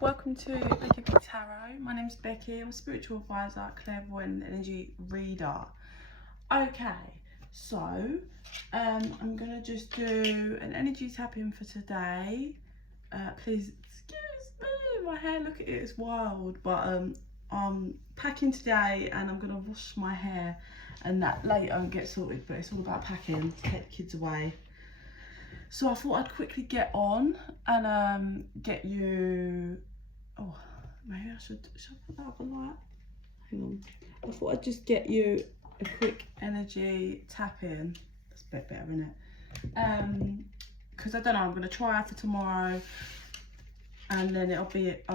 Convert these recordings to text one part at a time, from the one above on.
welcome to Bekibtarot. My name's Becky. I'm a spiritual advisor, clairvoyant, energy reader. Okay, so I'm gonna just do an energy tapping for today. Please excuse me, my hair, look at it, it's wild. But I'm packing today and I'm gonna wash my hair and that later and get sorted, but it's all about packing to take the kids away. So I thought I'd quickly get on and get you, oh, maybe should I put that up a light? Hang on. I thought I'd just get you a quick energy tap in. That's a bit better, isn't it? Because I don't know, I'm gonna try out for tomorrow and then I'll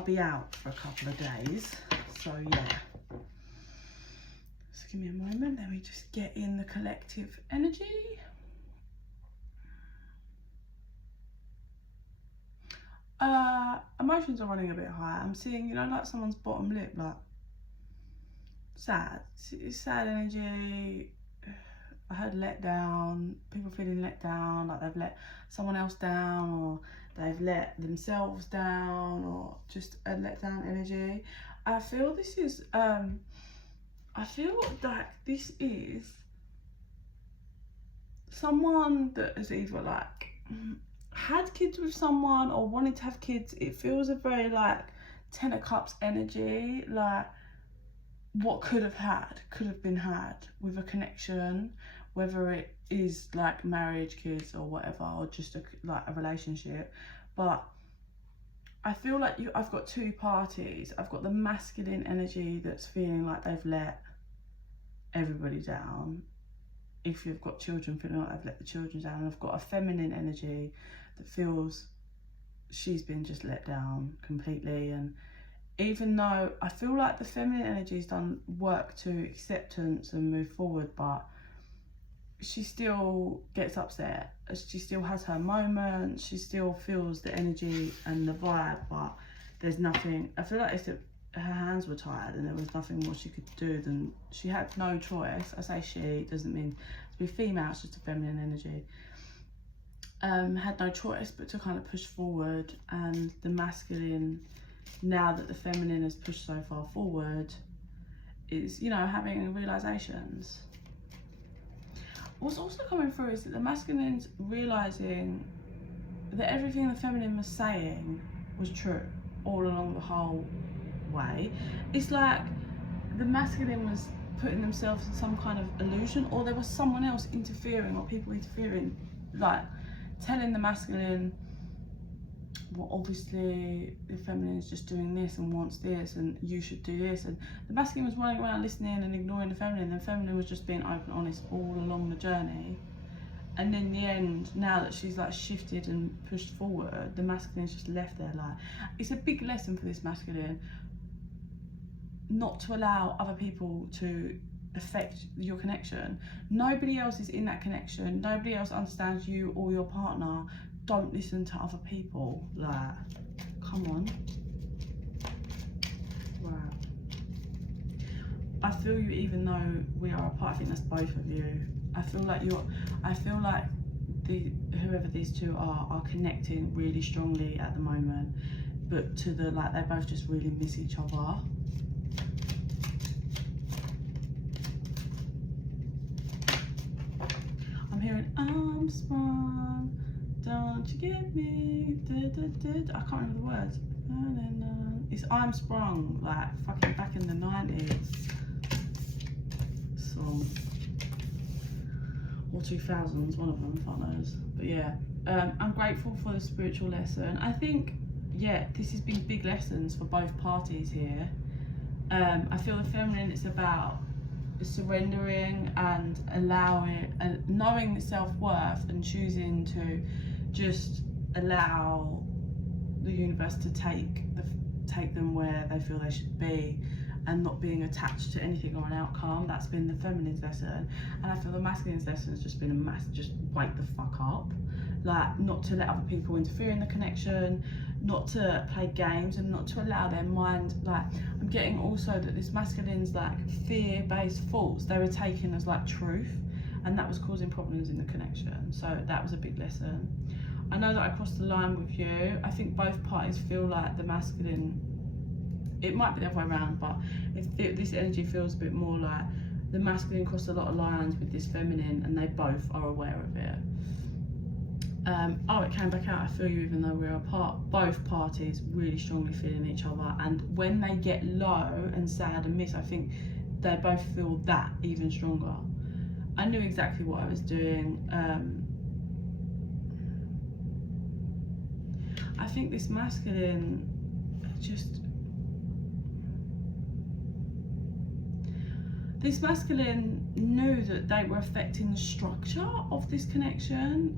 be out for a couple of days. So yeah. So give me a moment, let me just get in the collective energy. Emotions are running a bit high. I'm seeing, you know, like someone's bottom lip, like sad. It's sad energy. I heard let down, people feeling let down, like they've let someone else down or they've let themselves down, or just a let down energy. I feel this is, I feel like this is someone that is either like had kids with someone or wanted to have kids. It feels a very like 10 of Cups energy, like what could have been had with a connection, whether it is like marriage, kids or whatever, or just like a relationship. But I feel like I've got two parties. I've got the masculine energy that's feeling like they've let everybody down. If you've got children, feeling like they've let the children down. And I've got a feminine energy that feels she's been just let down completely. And even though I feel like the feminine energy's done work to acceptance and move forward, but she still gets upset. She still has her moments. She still feels the energy and the vibe, but there's nothing. I feel like her hands were tired and there was nothing more she could do than, she had no choice. I say she, doesn't mean to be female, it's just a feminine energy. Had no choice but to kind of push forward, and the masculine, now that the feminine has pushed so far forward, is, you know, having realizations. What's also coming through is that the masculine's realizing that everything the feminine was saying was true all along the whole way. It's like the masculine was putting themselves in some kind of illusion, or there was someone else interfering, or people interfering, like telling the masculine, well, obviously the feminine is just doing this and wants this and you should do this, and the masculine was running around listening and ignoring the feminine. The feminine was just being open, honest all along the journey. And in the end, now that she's like shifted and pushed forward, the masculine's just left there. Like, it's a big lesson for this masculine not to allow other people to affect your connection. Nobody else is in that connection. Nobody else understands you or your partner. Don't listen to other people. Like, come on. Wow. I feel you even though we are apart. I think that's both of you. I feel like whoever these two are connecting really strongly at the moment, but to the, like, they both just really miss each other. I'm hearing I'm sprung, don't you get me, I can't remember the words. It's I'm sprung, like fucking back in the 90s song, or 2000s, one of them, fuck knows. But yeah, I'm grateful for the spiritual lesson. I think, yeah, this has been big lessons for both parties here. I feel the feminine, it's about surrendering and allowing and knowing the self-worth and choosing to just allow the universe to take them where they feel they should be, and not being attached to anything or an outcome. That's been the feminine's lesson. And I feel the masculine's lesson has just been a massive, just wake the fuck up. Like, not to let other people interfere in the connection, not to play games, and not to allow their mind, like, I'm getting also that this masculine's like fear-based thoughts, they were taken as like truth, and that was causing problems in the connection. So that was a big lesson. I know that I crossed the line with you. I think both parties feel like the masculine, it might be the other way around, but this energy feels a bit more like the masculine crossed a lot of lines with this feminine, and they both are aware of it. Oh, it came back out, I feel you even though we're apart. Both parties really strongly feeling each other, and when they get low and sad and miss, I think they both feel that even stronger. I knew exactly what I was doing. I think this masculine knew that they were affecting the structure of this connection,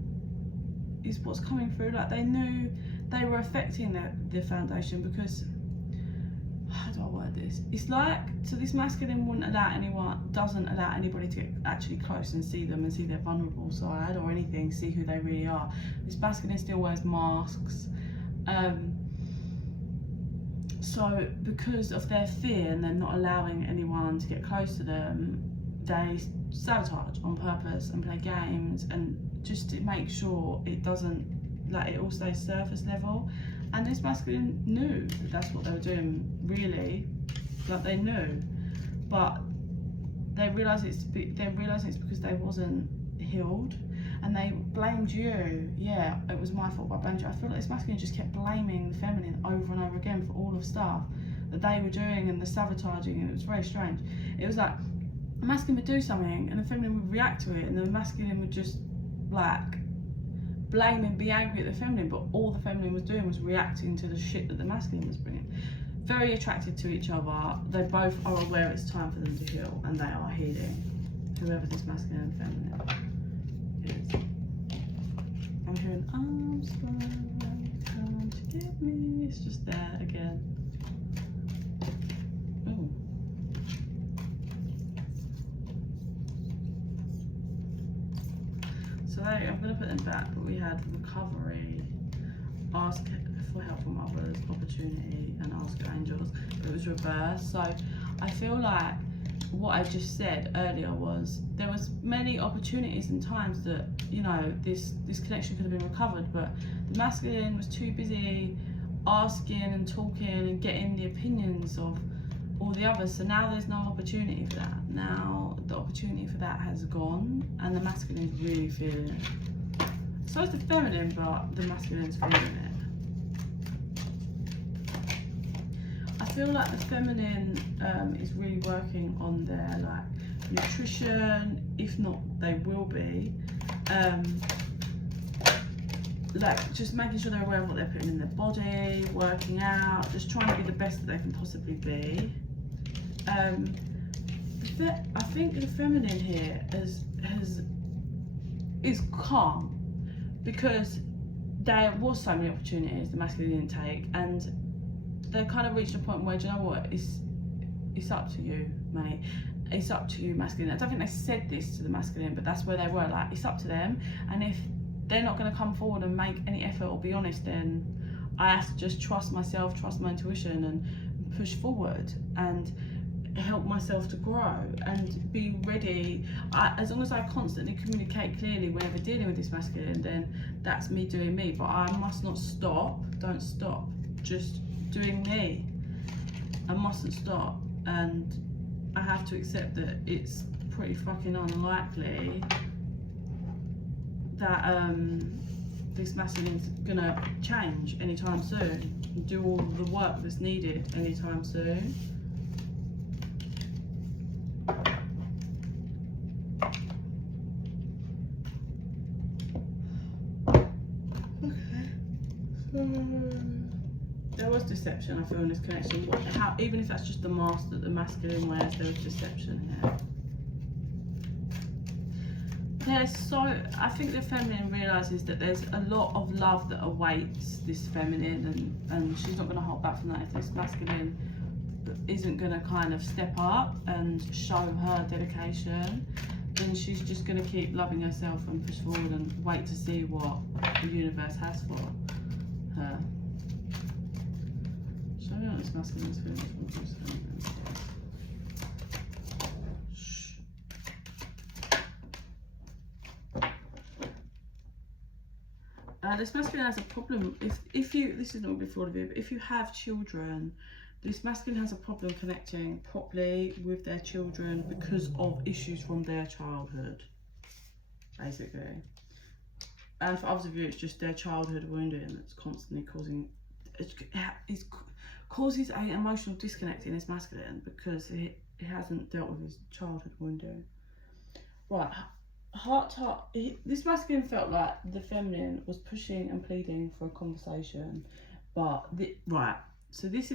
is what's coming through. Like, they knew they were affecting the foundation, because, how do I word this? It's like, so this masculine doesn't allow anybody to get actually close and see them and see their vulnerable side or anything, see who they really are. This masculine still wears masks. So because of their fear and them not allowing anyone to get close to them, they sabotage on purpose and play games, and just to make sure it doesn't, like, it all stays surface level. And this masculine knew that that's what they were doing, really, like, they knew, but they realised it's because they wasn't healed, and they blamed you. Yeah, it was my fault, but I blamed you. I feel like this masculine just kept blaming the feminine over and over again for all of stuff that they were doing and the sabotaging, and it was very strange. It was like the masculine would do something and the feminine would react to it, and the masculine would just like blame and be angry at the feminine, but all the feminine was doing was reacting to the shit that the masculine was bringing. Very attracted to each other. They both are aware it's time for them to heal, and they are healing, whoever this masculine and feminine is. I'm hearing arms come to get me. It's just there again. Ooh. So I'm going to put them back, but we had recovery, ask for help from others, opportunity, and ask your angels, but it was reversed. So I feel like what I just said earlier was there was many opportunities and times that, you know, this connection could have been recovered, but the masculine was too busy asking and talking and getting the opinions of all the others. So now there's no opportunity for that. Now the opportunity for that has gone, and the masculine's really feeling it. So is the feminine, but the masculine's feeling it. I feel like the feminine is really working on their like nutrition, if not they will be, like just making sure they're aware of what they're putting in their body, working out, just trying to be the best that they can possibly be. I think the feminine here is calm, because there was so many opportunities the masculine didn't take, and they kind of reached a point where, do you know what, it's up to you, mate. It's up to you, masculine. I don't think they said this to the masculine, but that's where they were, like, it's up to them. And if they're not going to come forward and make any effort or be honest, then I have to just trust myself, trust my intuition, and push forward and help myself to grow and be ready. As long as I constantly communicate clearly whenever dealing with this masculine, then that's me doing me. But I must not stop. Don't stop. Just doing me. I mustn't stop, and I have to accept that it's pretty fucking unlikely that this masculine's gonna change anytime soon, do all the work that's needed anytime soon. Okay, so there was deception, I feel, in this connection. Even if that's just the mask that the masculine wears, there was deception here. I think the feminine realises that there's a lot of love that awaits this feminine, and she's not going to hold back from that. If this masculine isn't going to kind of step up and show her dedication, then she's just going to keep loving herself and push forward and wait to see what the universe has for her. Show me what this masculine's feeling. This masculine has a problem. If you, this is not good for all of you, but if you have children, this masculine has a problem connecting properly with their children because of issues from their childhood, basically. And for others of you, it's just their childhood wounding that's constantly causing, it causes an emotional disconnect in his masculine because he hasn't dealt with his childhood wounding. Right, heart to heart, this masculine felt like the feminine was pushing and pleading for a conversation, but right, so this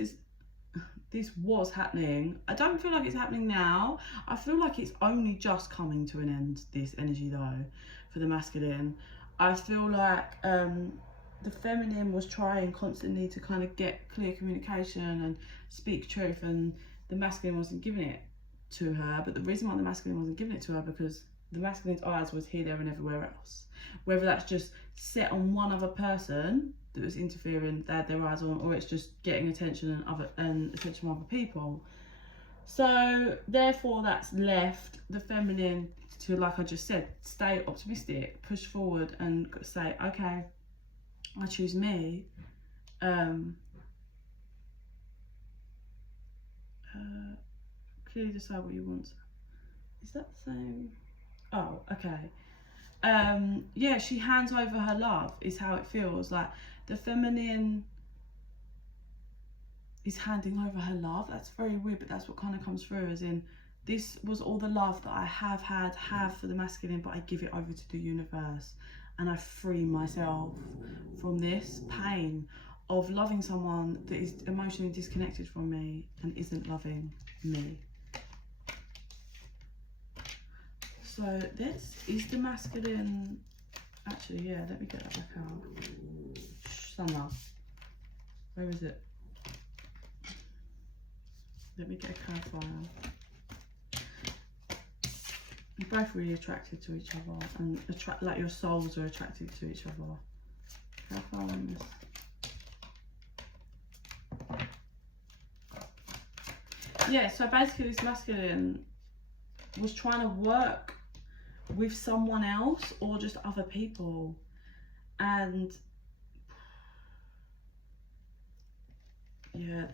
was happening. I don't feel like it's happening now. I feel like it's only just coming to an end, this energy though, for the masculine. I feel like the feminine was trying constantly to kind of get clear communication and speak truth, and the masculine wasn't giving it to her. But the reason why the masculine wasn't giving it to her, because the masculine's eyes was here, there and everywhere else. Whether that's just set on one other person that was interfering, they had their eyes on, or it's just getting attention and attention from other people. So therefore that's left the feminine to, like I just said, stay optimistic, push forward and say, okay, I choose me. Clearly decide what you want. Is that the same? Oh, okay. Yeah, she hands over her love, is how it feels. Like the feminine is handing over her love. That's very weird, but that's what kind of comes through, as in, this was all the love that I have for the masculine, but I give it over to the universe and I free myself from this pain of loving someone that is emotionally disconnected from me and isn't loving me. So this is the masculine. Actually, yeah, let me get that back out. Summer. Where is it? Let me get a clarifier. You're both really attracted to each other, and like your souls are attracted to each other. How far on this? Yeah, so basically this masculine was trying to work with someone else or just other people, and yeah,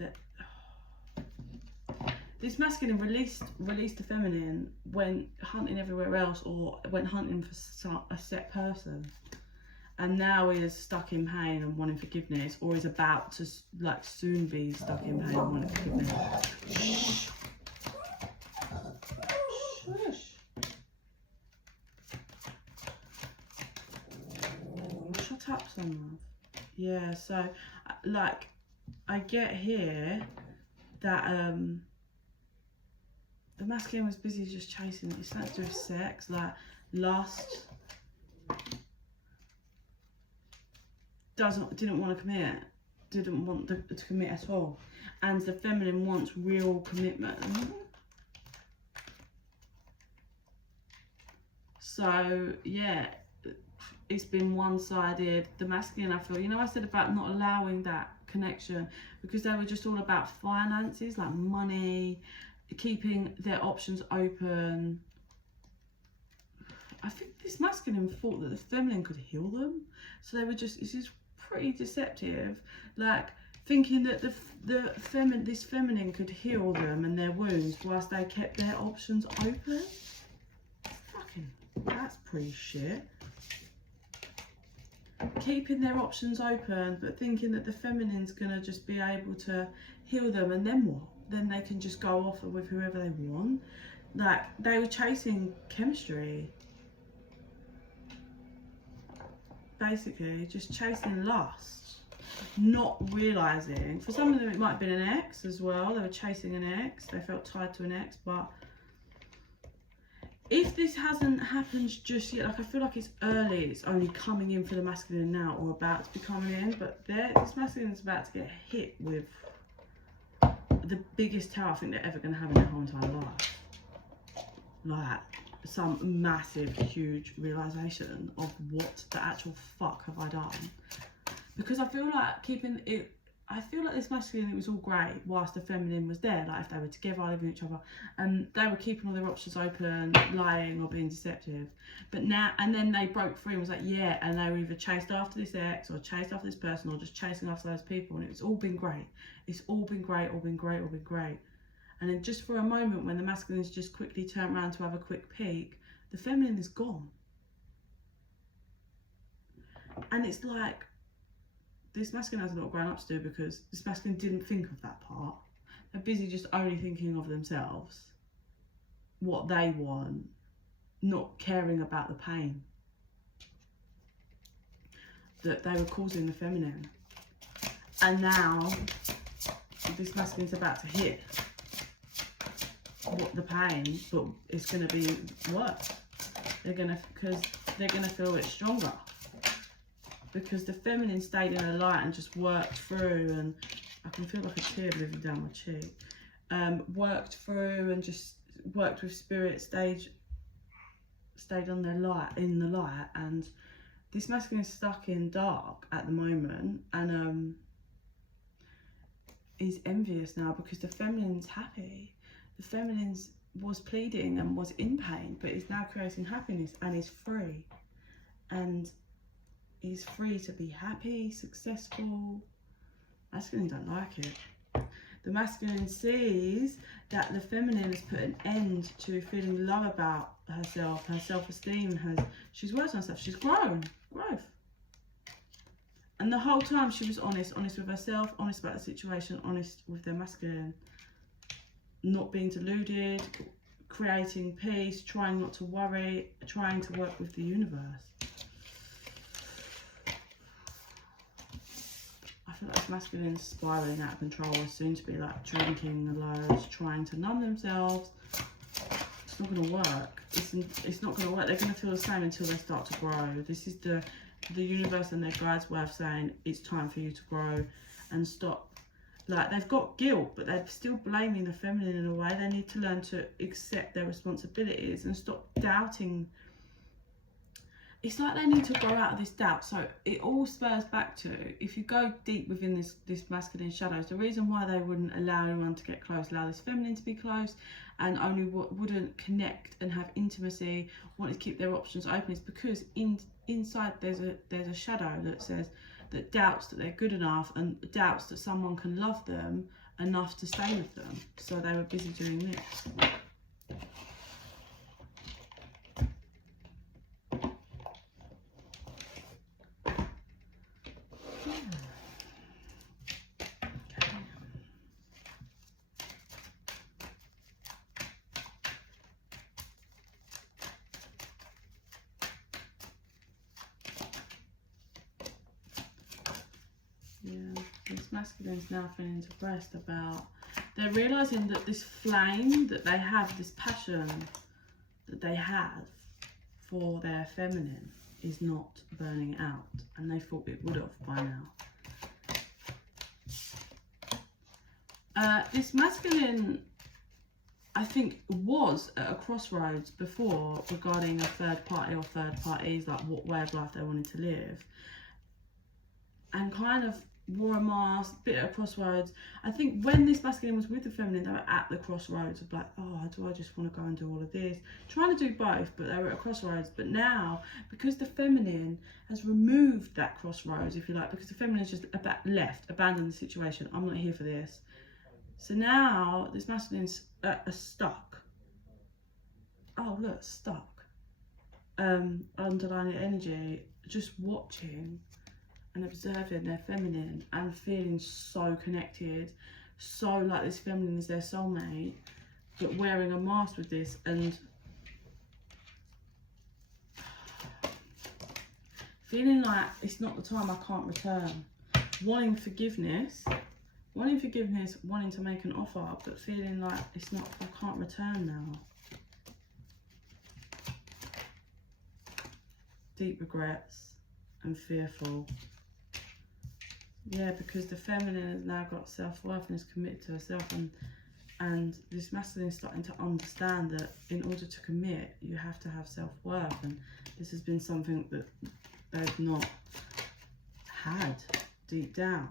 this masculine released the feminine, went hunting everywhere else, or went hunting for a set person, and now he is stuck in pain and wanting forgiveness, or is about to like soon be stuck in pain and wanting forgiveness. Shush. Shut up, someone. Yeah, so like I get here that the masculine was busy just chasing it. It's something to do with sex, like lust. Didn't want to commit. Didn't want to commit at all. And the feminine wants real commitment. So yeah, it's been one-sided. The masculine, I feel, you know, I said about not allowing that connection because they were just all about finances, like money, keeping their options open. I think this masculine thought that the feminine could heal them, so they were just, it's just pretty deceptive, like thinking that this feminine could heal them and their wounds whilst they kept their options open. Fucking, that's pretty shit. Keeping their options open but thinking that the feminine's gonna just be able to heal them, and then what? Then they can just go off with whoever they want. Like they were chasing chemistry, basically just chasing lust, not realizing, for some of them it might have been an ex as well. They were chasing an ex, they felt tied to an ex. But if this hasn't happened just yet, like I feel like it's early, it's only coming in for the masculine now, or about to be coming in, but this masculine is about to get hit with the biggest tower I think they're ever going to have in their whole entire life. Like some massive, huge realization of what the actual fuck have I done? Because I feel like keeping it I feel like this masculine, it was all great whilst the feminine was there, like if they were together, living with each other, and they were keeping all their options open, lying or being deceptive. But now, and then they broke free and was like, yeah, and they were either chased after this ex or chased after this person or just chasing after those people, and it's all been great. It's all been great, all been great, all been great. And then just for a moment when the masculines just quickly turn around to have a quick peek, the feminine is gone. And it's like, this masculine has a lot of growing up to do, because this masculine didn't think of that part. They're busy just only thinking of themselves, what they want, not caring about the pain that they were causing the feminine. And now this masculine's about to hit what the pain, but it's going to be worse. Because they're going to feel it stronger. Because the feminine stayed in her light and just worked through, and I can feel like a tear moving down my cheek. Worked through and just worked with spirit, stayed on their light, in the light, and this masculine is stuck in dark at the moment, and is envious now because the feminine's happy. The feminine was pleading and was in pain, but is now creating happiness and is free. And he's free to be happy, successful. Masculine don't like it. The masculine sees that the feminine has put an end to feeling low about herself, her self-esteem she's worked on herself, she's growth. And the whole time she was honest with herself, honest about the situation, honest with their masculine, not being deluded, creating peace, trying not to worry, trying to work with the universe. I feel like masculine is spiraling out of control, soon to be like drinking the loads, trying to numb themselves. It's not going to work. It's not going to work. They're going to feel the same until they start to grow. This is the universe and their guides' way of saying it's time for you to grow and stop. Like, they've got guilt, but they're still blaming the feminine in a way. They need to learn to accept their responsibilities and stop doubting. It's like they need to grow out of this doubt. So it all spurs back to, if you go deep within this masculine shadows, the reason why they wouldn't allow anyone to get close, allow this feminine to be close, and only wouldn't connect and have intimacy, wanted to keep their options open, is because inside there's a shadow that doubts that they're good enough, and doubts that someone can love them enough to stay with them. So they were busy doing this. This masculine's now feeling depressed about, they're realizing that this flame that they have, this passion that they have for their feminine, is not burning out, and they thought it would have by now. This masculine, I think, was at a crossroads before regarding a third party or third parties, like what way of life they wanted to live, and kind of wore a mask, bit at a crossroads. I think when this masculine was with the feminine, they were at the crossroads of like, oh, do I just want to go and do all of this? Trying to do both, but they were at a crossroads. But now, because the feminine has removed that crossroads, if you like, because the feminine's just abandoned the situation. I'm not here for this. So now this masculine's stuck. Oh, look, stuck. Underlying energy, just watching and observing their feminine and feeling so connected, so like this feminine is their soulmate, but wearing a mask with this, and feeling like it's not the time, I can't return, wanting forgiveness, wanting to make an offer, but feeling like it's not, I can't return now. Deep regrets and fearful. Yeah, because the feminine has now got self-worth and is committed to herself, and this masculine is starting to understand that in order to commit, you have to have self-worth, and this has been something that they've not had deep down.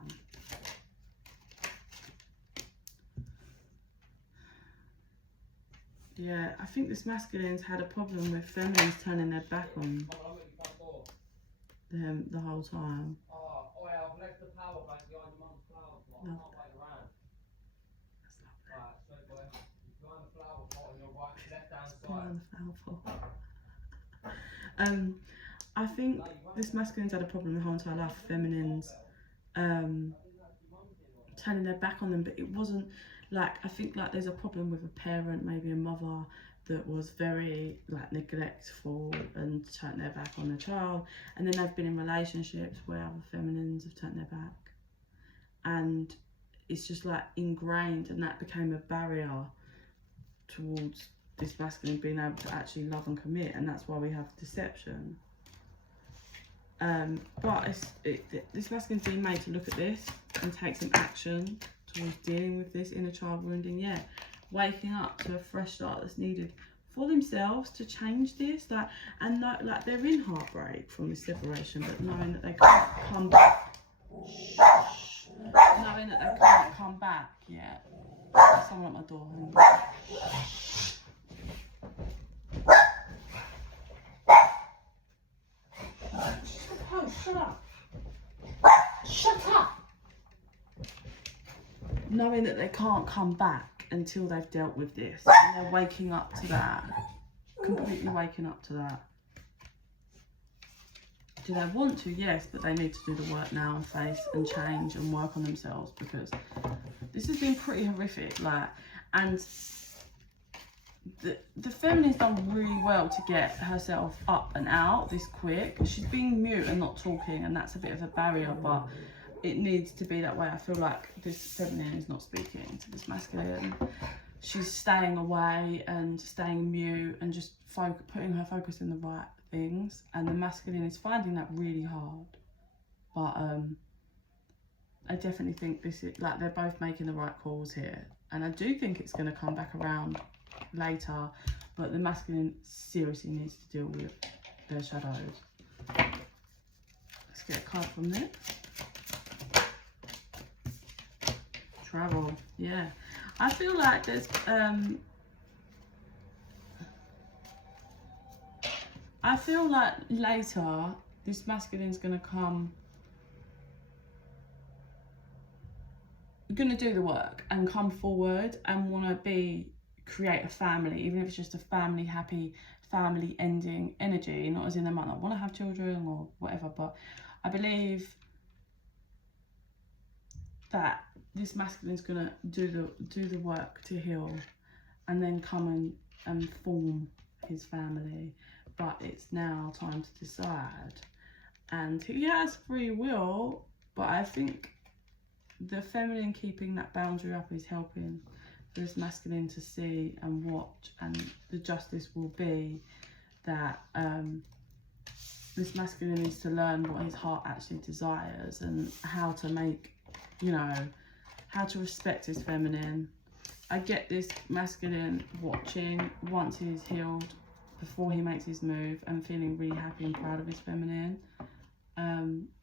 Yeah, I think this masculine's had a problem with feminines turning their back on them the whole time. I think this masculine's had a problem the whole entire life. Feminines turning their back on them, but it wasn't like, I think like there's a problem with a parent, maybe a mother that was very like neglectful and turned their back on the child, and then they've been in relationships where other feminines have turned their back, and it's just like ingrained, and that became a barrier towards this masculine being able to actually love and commit, and that's why we have deception. But this masculine's being made to look at this and take some action towards dealing with this inner child wounding. Yeah, waking up to a fresh start that's needed for themselves to change this, like, and like they're in heartbreak from this separation, but knowing that they can't come back. Knowing that they can't come back yet. There's someone at my door. Shut up. Shut up. Knowing that they can't come back until they've dealt with this. And they're waking up to that. Completely waking up to that. Do they want to? Yes, but they need to do the work now and face and change and work on themselves, because this has been pretty horrific. Like, and the feminine's done really well to get herself up and out this quick. She's being mute and not talking, and that's a bit of a barrier, but it needs to be that way. I feel like this feminine is not speaking to this masculine. She's staying away and staying mute and just putting her focus in the right things, and the masculine is finding that really hard. But I definitely think this is like, they're both making the right calls here, and I do think it's going to come back around later, but the masculine seriously needs to deal with their shadows. Let's get a card from this. Travel. Yeah, I feel like there's I feel like later this masculine's gonna do the work and come forward and wanna create a family, even if it's just a family, happy family ending energy, not as in they might not want to have children or whatever, but I believe that this masculine's gonna do the work to heal and then come and form his family. But it's now time to decide, and he has free will, but I think the feminine keeping that boundary up is helping this masculine to see and watch, and the justice will be that this masculine needs to learn what his heart actually desires and how to make, how to respect his feminine. I get this masculine watching once he's healed, before he makes his move, and feeling really happy and proud of his feminine.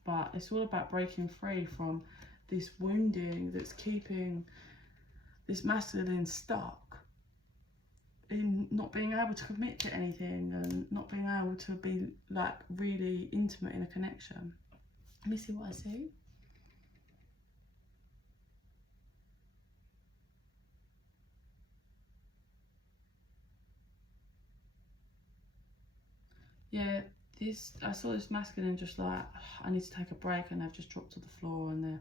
But it's all about breaking free from this wounding that's keeping this masculine stuck in not being able to commit to anything and not being able to be like really intimate in a connection. Let me see what I see. Yeah, I saw this masculine just like, I need to take a break, and they've just dropped to the floor, and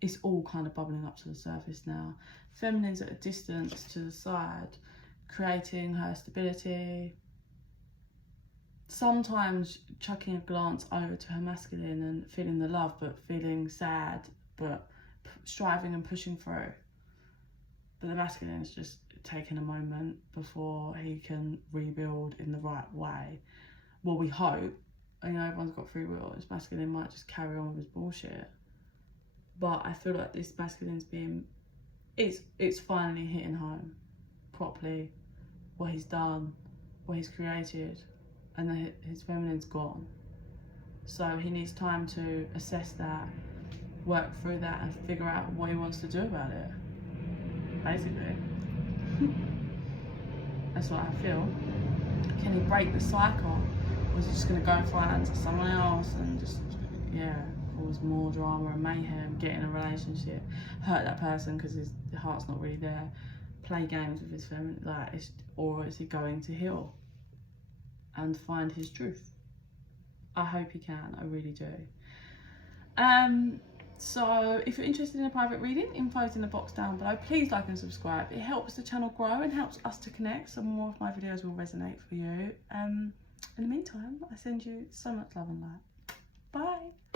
it's all kind of bubbling up to the surface now. Feminine's at a distance to the side, creating her stability. Sometimes chucking a glance over to her masculine and feeling the love, but feeling sad, but striving and pushing through. But the masculine is just taking a moment before he can rebuild in the right way. Well, we hope. Everyone's got free will. This masculine might just carry on with his bullshit. But I feel like this masculine's it's finally hitting home properly, what he's done, what he's created, and then his feminine's gone. So he needs time to assess that, work through that, and figure out what he wants to do about it, basically. That's what I feel. Can he break the cycle? Or is he just going to go and find someone else and just, yeah, cause more drama and mayhem, get in a relationship, hurt that person because his heart's not really there, play games with his feminine, like, or is he going to heal and find his truth? I hope he can, I really do. So if you're interested in a private reading, info's in the box down below. Please like and subscribe. It helps the channel grow and helps us to connect, so more of my videos will resonate for you. In the meantime, I send you so much love and light. Bye.